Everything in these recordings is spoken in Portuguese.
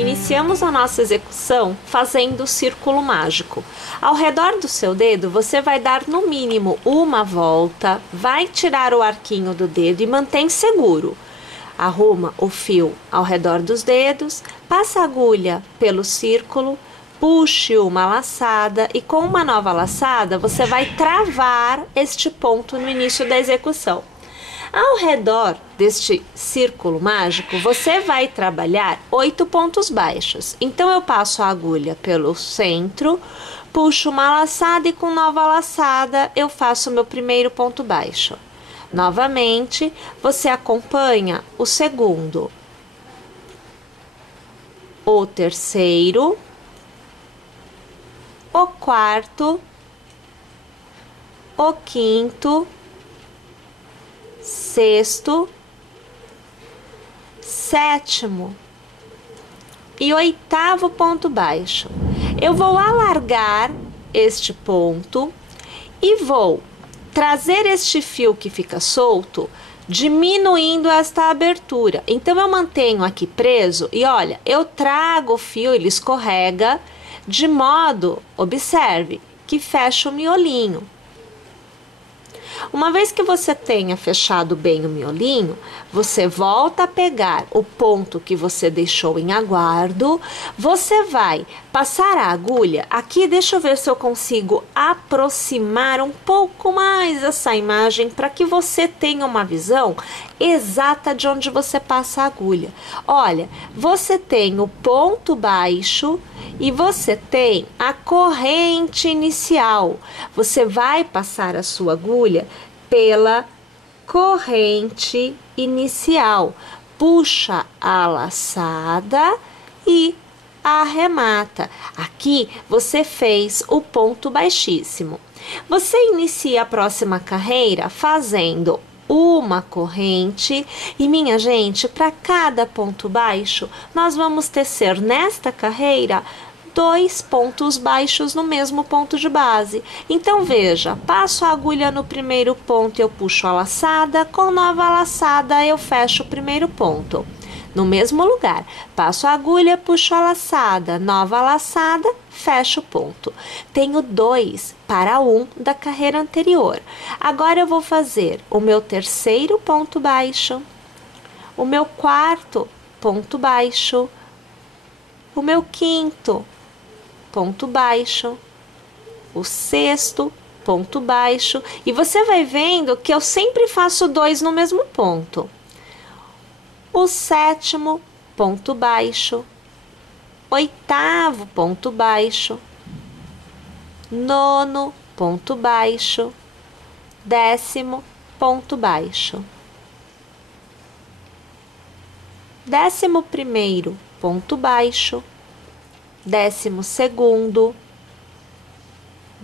Iniciamos a nossa execução fazendo o círculo mágico. Ao redor do seu dedo, você vai dar no mínimo uma volta, vai tirar o arquinho do dedo e mantém seguro. Arruma o fio ao redor dos dedos, passa a agulha pelo círculo, puxe uma laçada e com uma nova laçada você vai travar este ponto no início da execução. Ao redor deste círculo mágico, você vai trabalhar 8 pontos baixos. Então, eu passo a agulha pelo centro, puxo uma laçada e com nova laçada eu faço o meu primeiro ponto baixo. Novamente, você acompanha o segundo, o terceiro, o quarto, o quinto, sexto, sétimo e oitavo ponto baixo. Eu vou alargar este ponto e vou trazer este fio que fica solto, diminuindo esta abertura. Então, eu mantenho aqui preso e olha, eu trago o fio, ele escorrega, de modo, observe, que fecha o miolinho. Uma vez que você tenha fechado bem o miolinho, você volta a pegar o ponto que você deixou em aguardo, você vai passar a agulha, aqui deixa eu ver se eu consigo aproximar um pouco mais essa imagem para que você tenha uma visão exata de onde você passa a agulha. Olha, você tem o ponto baixo e você tem a corrente inicial. Você vai passar a sua agulha pela corrente inicial. Puxa a laçada e arremata. Aqui você fez o ponto baixíssimo. Você inicia a próxima carreira fazendo uma corrente e, minha gente, para cada ponto baixo, nós vamos tecer nesta carreira 2 pontos baixos no mesmo ponto de base. Então, veja, passo a agulha no primeiro ponto, eu puxo a laçada, com nova laçada eu fecho o primeiro ponto. No mesmo lugar, passo a agulha, puxo a laçada, nova laçada, fecho o ponto. Tenho 2 para 1 da carreira anterior. Agora eu vou fazer o meu terceiro ponto baixo, o meu quarto ponto baixo, o meu quinto ponto baixo, o sexto ponto baixo, e você vai vendo que eu sempre faço 2 no mesmo ponto. O sétimo ponto baixo, oitavo ponto baixo, nono ponto baixo, 10º ponto baixo, 11º ponto baixo, 12º,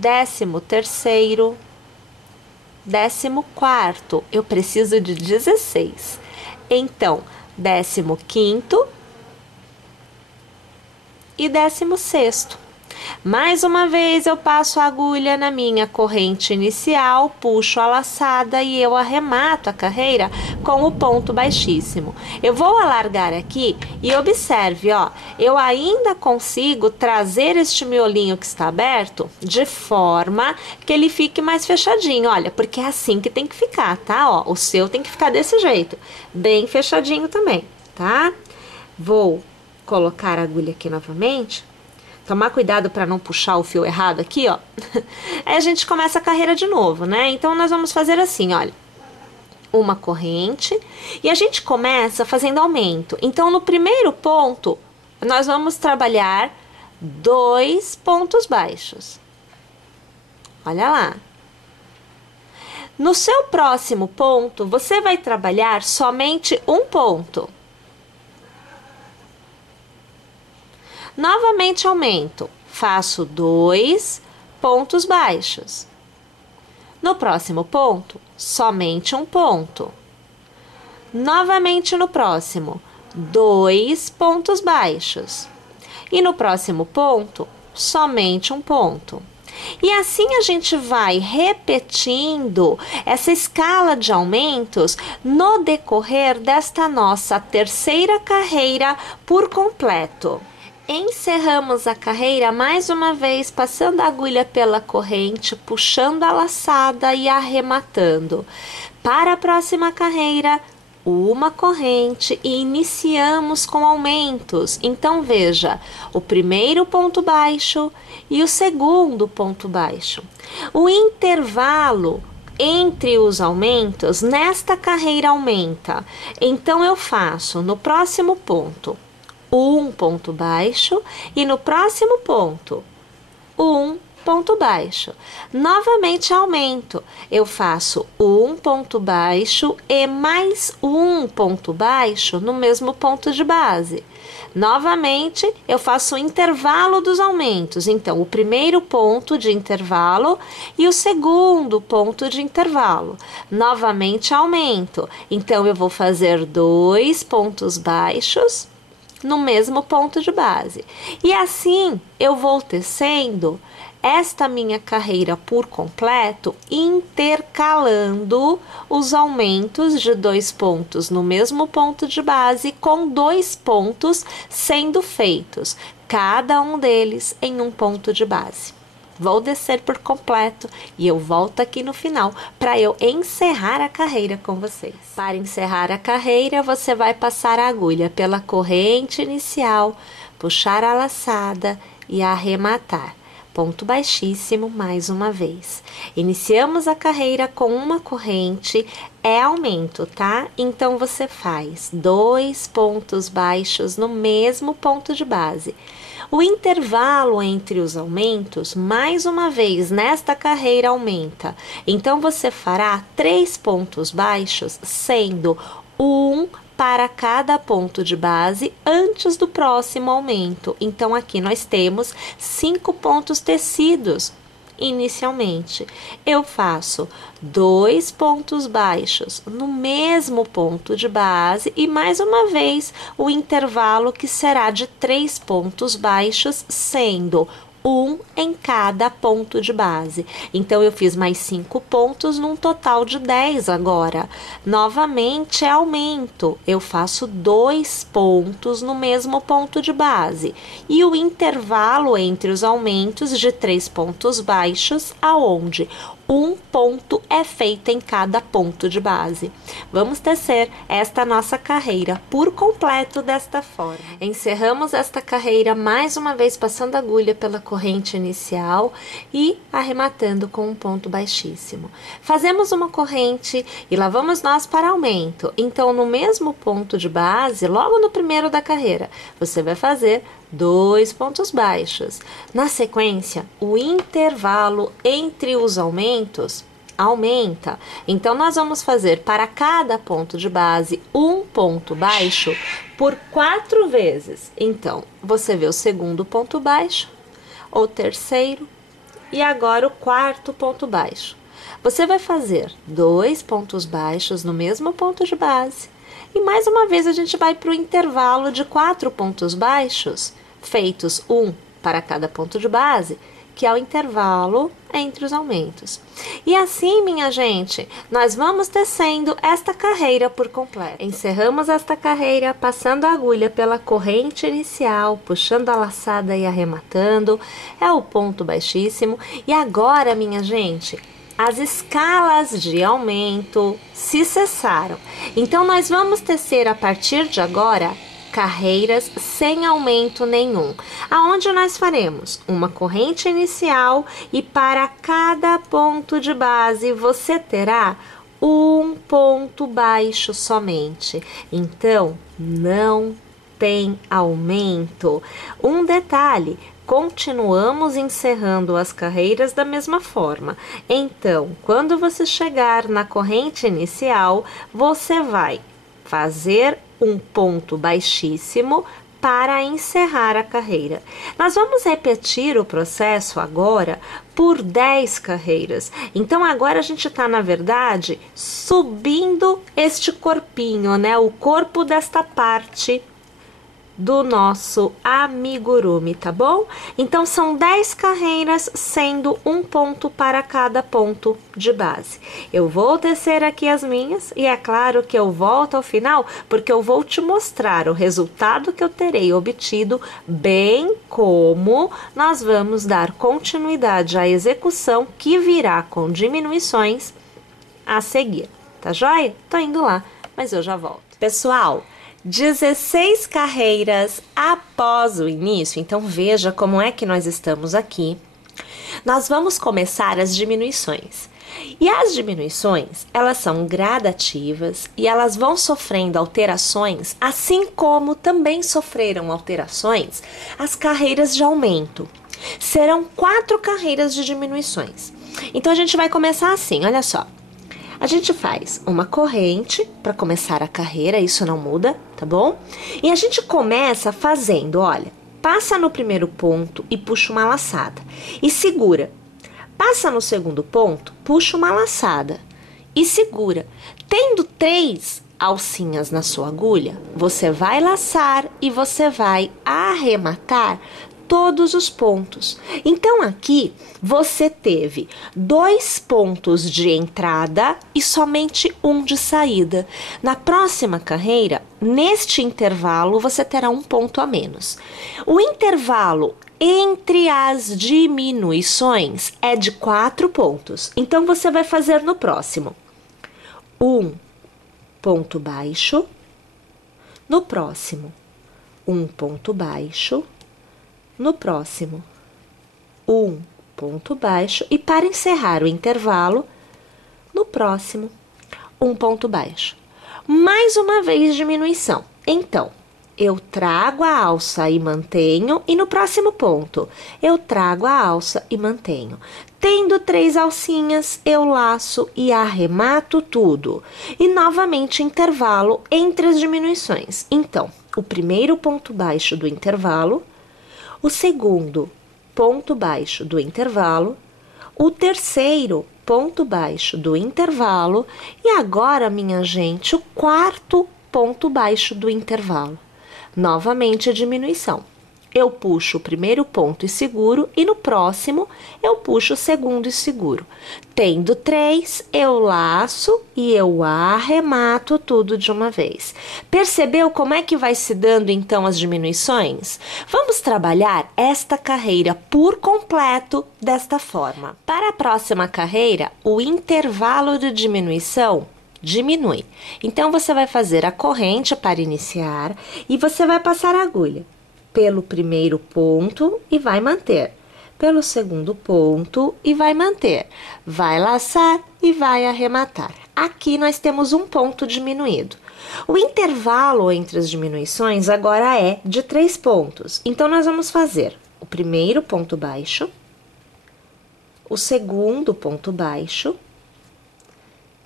13º, 14º, eu preciso de 16. Então, 15º e 16º. Mais uma vez eu passo a agulha na minha corrente inicial, puxo a laçada e eu arremato a carreira com o ponto baixíssimo. Eu vou alargar aqui e observe, ó, eu ainda consigo trazer este miolinho que está aberto de forma que ele fique mais fechadinho, olha, porque é assim que tem que ficar, tá? Ó, o seu tem que ficar desse jeito, bem fechadinho também, tá? Vou colocar a agulha aqui novamente. Tomar cuidado para não puxar o fio errado aqui, ó. Aí a gente começa a carreira de novo, né? Então, nós vamos fazer assim, olha. Uma corrente. E a gente começa fazendo aumento. Então, no primeiro ponto, nós vamos trabalhar 2 pontos baixos. Olha lá. No seu próximo ponto, você vai trabalhar somente um ponto. Novamente aumento, faço 2 pontos baixos. No próximo ponto, somente um ponto. Novamente no próximo, 2 pontos baixos. E no próximo ponto, somente um ponto. E assim a gente vai repetindo essa escala de aumentos no decorrer desta nossa terceira carreira por completo. Encerramos a carreira mais uma vez, passando a agulha pela corrente, puxando a laçada e arrematando. Para a próxima carreira, uma corrente e iniciamos com aumentos. Então veja, o primeiro ponto baixo e o segundo ponto baixo. O intervalo entre os aumentos nesta carreira aumenta. Então eu faço no próximo ponto um ponto baixo e no próximo ponto um ponto baixo. Novamente aumento. Eu faço um ponto baixo e mais um ponto baixo no mesmo ponto de base. Novamente, eu faço o intervalo dos aumentos. Então, o primeiro ponto de intervalo e o segundo ponto de intervalo. Novamente aumento. Então, eu vou fazer 2 pontos baixos no mesmo ponto de base. E assim, eu vou tecendo esta minha carreira por completo, intercalando os aumentos de 2 pontos no mesmo ponto de base com 2 pontos sendo feitos, cada um deles em um ponto de base. Vou descer por completo e eu volto aqui no final para eu encerrar a carreira com vocês. Para encerrar a carreira, você vai passar a agulha pela corrente inicial, puxar a laçada e arrematar. Ponto baixíssimo mais uma vez. Iniciamos a carreira com uma corrente, é aumento, tá? Então, você faz 2 pontos baixos no mesmo ponto de base. O intervalo entre os aumentos, mais uma vez, nesta carreira aumenta. Então, você fará 3 pontos baixos, sendo um para cada ponto de base antes do próximo aumento. Então, aqui nós temos 5 pontos tecidos. Inicialmente, eu faço 2 pontos baixos no mesmo ponto de base e mais uma vez o intervalo que será de 3 pontos baixos, sendo um em cada ponto de base. Então, eu fiz mais 5 pontos num total de 10 agora. Novamente, é aumento. Eu faço 2 pontos no mesmo ponto de base. E o intervalo entre os aumentos de 3 pontos baixos, aonde um ponto é feito em cada ponto de base. Vamos tecer esta nossa carreira por completo desta forma. Encerramos esta carreira mais uma vez passando a agulha pela corrente inicial e arrematando com um ponto baixíssimo. Fazemos uma corrente e lá vamos nós para aumento. Então, no mesmo ponto de base, logo no primeiro da carreira, você vai fazer 2 pontos baixos. Na sequência, o intervalo entre os aumentos aumenta. Então, nós vamos fazer para cada ponto de base um ponto baixo por 4 vezes. Então, você vê o segundo ponto baixo, o terceiro e agora o quarto ponto baixo. Você vai fazer 2 pontos baixos no mesmo ponto de base. E mais uma vez a gente vai para o intervalo de 4 pontos baixos, feitos um para cada ponto de base, que é o intervalo entre os aumentos. E assim, minha gente, nós vamos tecendo esta carreira por completo. Encerramos esta carreira passando a agulha pela corrente inicial, puxando a laçada e arrematando, é o ponto baixíssimo. E agora, minha gente, as escalas de aumento se cessaram. Então, nós vamos tecer a partir de agora carreiras sem aumento nenhum, aonde nós faremos uma corrente inicial e para cada ponto de base você terá um ponto baixo somente. Então, não tem aumento. Um detalhe: continuamos encerrando as carreiras da mesma forma. Então, quando você chegar na corrente inicial, você vai fazer um ponto baixíssimo para encerrar a carreira. Nós vamos repetir o processo agora por 10 carreiras. Então, agora a gente está, na verdade, subindo este corpinho, né? O corpo desta parte do nosso amigurumi, tá bom? Então, são 10 carreiras, sendo um ponto para cada ponto de base. Eu vou tecer aqui as minhas e é claro que eu volto ao final, porque eu vou te mostrar o resultado que eu terei obtido, bem como nós vamos dar continuidade à execução que virá com diminuições a seguir, tá joia? Tô indo lá, mas eu já volto. Pessoal, 16 carreiras após o início, então veja como é que nós estamos aqui. Nós vamos começar as diminuições. E as diminuições, elas são gradativas e elas vão sofrendo alterações, assim como também sofreram alterações as carreiras de aumento. Serão 4 carreiras de diminuições. Então, a gente vai começar assim, olha só. A gente faz uma corrente para começar a carreira, isso não muda, tá bom? E a gente começa fazendo, olha, passa no primeiro ponto e puxa uma laçada e segura. Passa no segundo ponto, puxa uma laçada e segura. Tendo 3 alcinhas na sua agulha, você vai laçar e você vai arrematar todos os pontos. Então, aqui você teve 2 pontos de entrada e somente 1 de saída. Na próxima carreira, neste intervalo, você terá 1 ponto a menos. O intervalo entre as diminuições é de 4 pontos. Então, você vai fazer no próximo 1 ponto baixo, no próximo 1 ponto baixo, no próximo 1 ponto baixo e para encerrar o intervalo, no próximo 1 ponto baixo. Mais uma vez diminuição. Então, eu trago a alça e mantenho e no próximo ponto eu trago a alça e mantenho. Tendo 3 alcinhas, eu laço e arremato tudo. E novamente intervalo entre as diminuições. Então, o primeiro ponto baixo do intervalo, o segundo ponto baixo do intervalo, o terceiro ponto baixo do intervalo e agora, minha gente, o quarto ponto baixo do intervalo. Novamente a diminuição. Eu puxo o primeiro ponto e seguro e no próximo eu puxo o segundo e seguro. Tendo 3, eu laço e eu arremato tudo de uma vez. Percebeu como é que vai se dando então as diminuições? Vamos trabalhar esta carreira por completo desta forma. Para a próxima carreira, o intervalo de diminuição diminui. Então, você vai fazer a corrente para iniciar e você vai passar a agulha pelo primeiro ponto e vai manter, pelo segundo ponto e vai manter, vai laçar e vai arrematar. Aqui nós temos um ponto diminuído. O intervalo entre as diminuições agora é de 3 pontos. Então, nós vamos fazer o primeiro ponto baixo, o segundo ponto baixo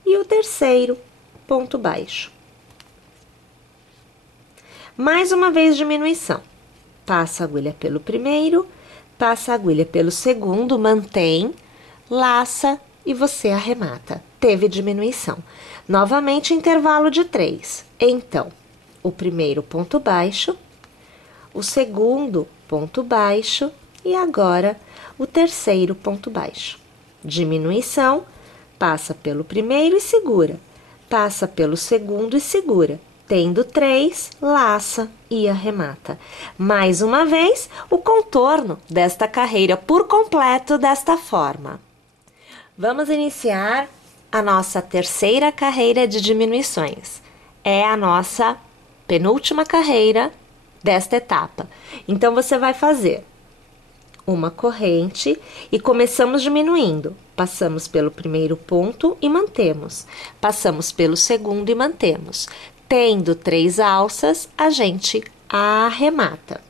e o terceiro ponto baixo. Mais uma vez diminuição. Passa a agulha pelo primeiro, passa a agulha pelo segundo, mantém, laça e você arremata. Teve diminuição. Novamente intervalo de 3. Então, o primeiro ponto baixo, o segundo ponto baixo e agora o terceiro ponto baixo. Diminuição. Passa pelo primeiro e segura, passa pelo segundo e segura. Tendo 3, laça e arremata. Mais uma vez, o contorno desta carreira por completo desta forma. Vamos iniciar a nossa terceira carreira de diminuições. É a nossa penúltima carreira desta etapa. Então, você vai fazer uma corrente e começamos diminuindo. Passamos pelo primeiro ponto e mantemos. Passamos pelo segundo e mantemos. Tendo 3 alças, a gente arremata.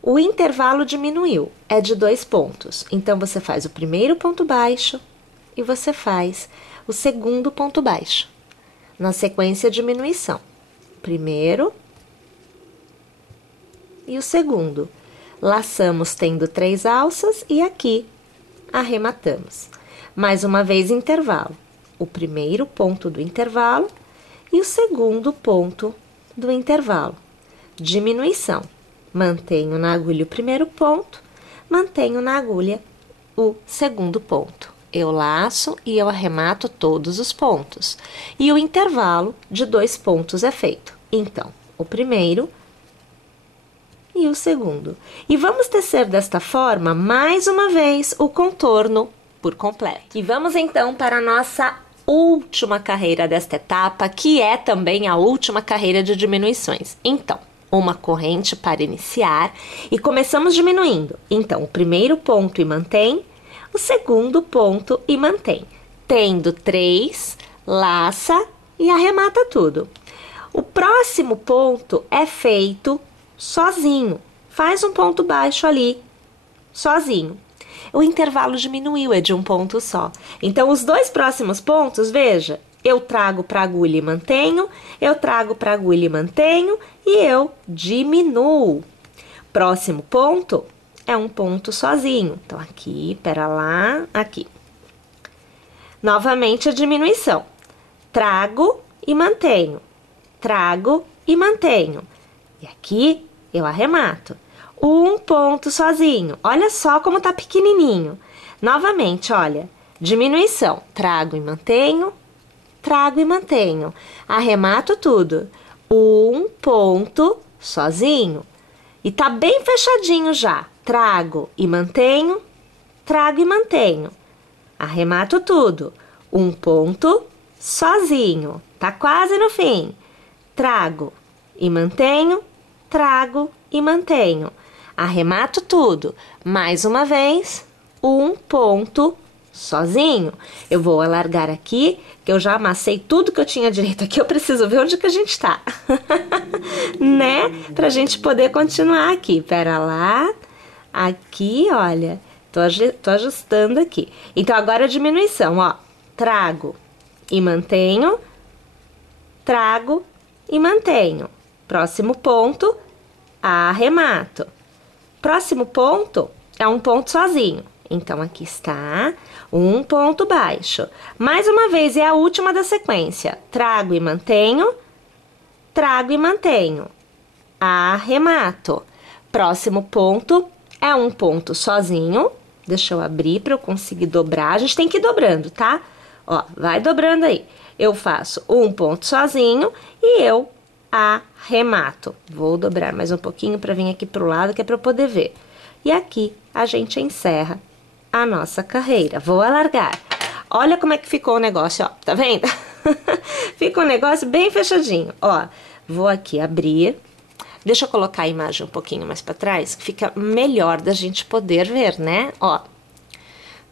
O intervalo diminuiu, é de 2 pontos. Então, você faz o primeiro ponto baixo e você faz o segundo ponto baixo. Na sequência, diminuição. Primeiro e o segundo. Laçamos tendo 3 alças e aqui arrematamos. Mais uma vez, intervalo. O primeiro ponto do intervalo e o segundo ponto do intervalo. Diminuição. Mantenho na agulha o primeiro ponto, mantenho na agulha o segundo ponto. Eu laço e eu arremato todos os pontos. E o intervalo de 2 pontos é feito. Então, o primeiro e o segundo. E vamos tecer desta forma, mais uma vez, o contorno por completo. E vamos então para a nossa última carreira desta etapa, que é também a última carreira de diminuições. Então, uma corrente para iniciar e começamos diminuindo. Então, o primeiro ponto e mantém, o segundo ponto e mantém. Tendo 3, laça e arremata tudo. O próximo ponto é feito sozinho. Faz um ponto baixo ali, sozinho. O intervalo diminuiu, é de um ponto só. Então, os 2 próximos pontos, veja, eu trago para a agulha e mantenho, eu trago para a agulha e mantenho, e eu diminuo. Próximo ponto é um ponto sozinho. Então, aqui, pera lá, aqui. Novamente a diminuição. Trago e mantenho. Trago e mantenho. E aqui eu arremato. Um ponto sozinho. Olha só como tá pequenininho. Novamente, olha. Diminuição. Trago e mantenho. Trago e mantenho. Arremato tudo. Um ponto sozinho. E tá bem fechadinho já. Trago e mantenho. Trago e mantenho. Arremato tudo. Um ponto sozinho. Tá quase no fim. Trago e mantenho. Trago e mantenho. Arremato tudo. Mais uma vez, um ponto sozinho. Eu vou alargar aqui, que eu já amassei tudo que eu tinha direito aqui. Eu preciso ver onde que a gente tá. Né? Pra gente poder continuar aqui. Pera lá. Aqui, olha. Tô ajustando aqui. Então, agora a diminuição, ó. Trago e mantenho. Trago e mantenho. Próximo ponto, arremato. Próximo ponto é um ponto sozinho. Então, aqui está um ponto baixo. Mais uma vez, é a última da sequência. Trago e mantenho. Trago e mantenho. Arremato. Próximo ponto é um ponto sozinho. Deixa eu abrir para eu conseguir dobrar. A gente tem que ir dobrando, tá? Ó, vai dobrando aí. Eu faço um ponto sozinho e eu arremato. Vou dobrar mais um pouquinho para vir aqui pro lado, que é para eu poder ver. E aqui a gente encerra a nossa carreira. Vou alargar. Olha como é que ficou o negócio, ó. Tá vendo? Fica um negócio bem fechadinho. Ó, vou aqui abrir. Deixa eu colocar a imagem um pouquinho mais para trás, que fica melhor da gente poder ver, né? Ó,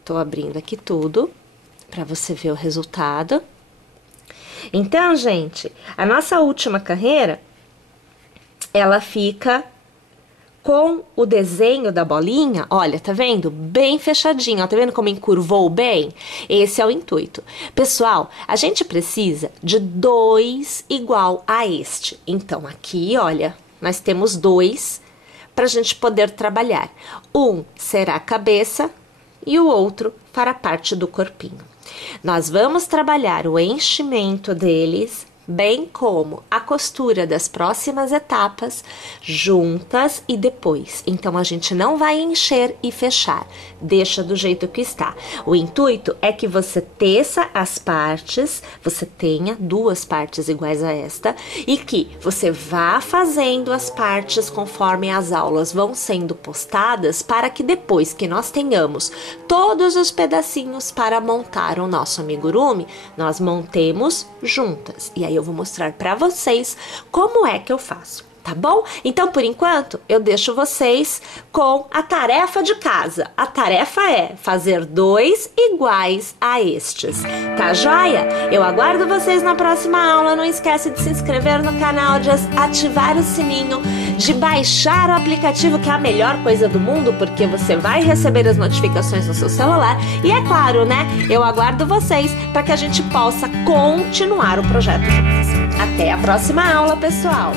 tô abrindo aqui tudo para você ver o resultado. Então, gente, a nossa última carreira, ela fica com o desenho da bolinha, olha, tá vendo? Bem fechadinho, ó, tá vendo como encurvou bem? Esse é o intuito. Pessoal, a gente precisa de 2 igual a este. Então, aqui, olha, nós temos 2 pra gente poder trabalhar. Um será a cabeça e o outro para a parte do corpinho. Nós vamos trabalhar o enchimento deles, bem como a costura das próximas etapas, juntas e depois. Então, a gente não vai encher e fechar, deixa do jeito que está. O intuito é que você teça as partes, você tenha 2 partes iguais a esta, e que você vá fazendo as partes conforme as aulas vão sendo postadas, para que depois que nós tenhamos todos os pedacinhos para montar o nosso amigurumi, nós montemos juntas. E aí eu vou mostrar para vocês como é que eu faço, tá bom? Então, por enquanto, eu deixo vocês com a tarefa de casa. A tarefa é fazer 2 iguais a estes, tá joia? Eu aguardo vocês na próxima aula. Não esquece de se inscrever no canal, de ativar o sininho, de baixar o aplicativo, que é a melhor coisa do mundo, porque você vai receber as notificações no seu celular. E é claro, né? Eu aguardo vocês para que a gente possa continuar o projeto juntos. Até a próxima aula, pessoal!